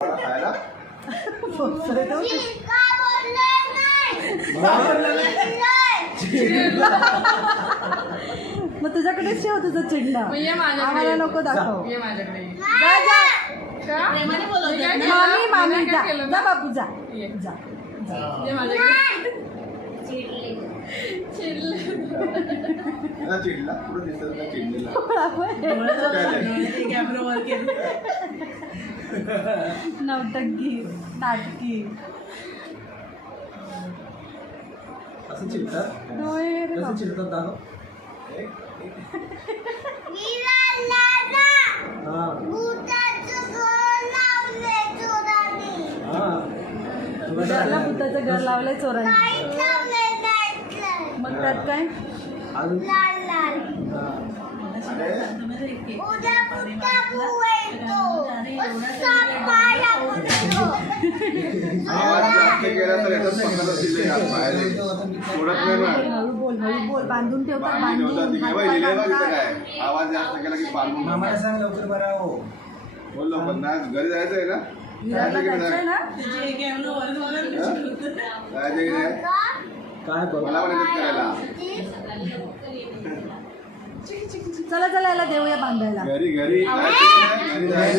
खायला मग तुझ्याकडे ठेव तुझं चिडणं, आम्हाला नको दाखव. मामी मामी जा जा बाबू जा जा चिडला पुढे दिसत का चिडलेला नवटंकी नाटकी असं चिडतात कसं चिडतात दादा त्याला भूताचं घर लावलंय चोरांनी. मग त्यात काय हळू बोल बांधून ठेवतात आवाज जास्त केला की बांधून मामाला सांग लवकर बरा हो बोल लवकर ना घरी जायचं आहे ना काय बघ मला पण येतात करायला चला चला याला देऊया बांधायला घरी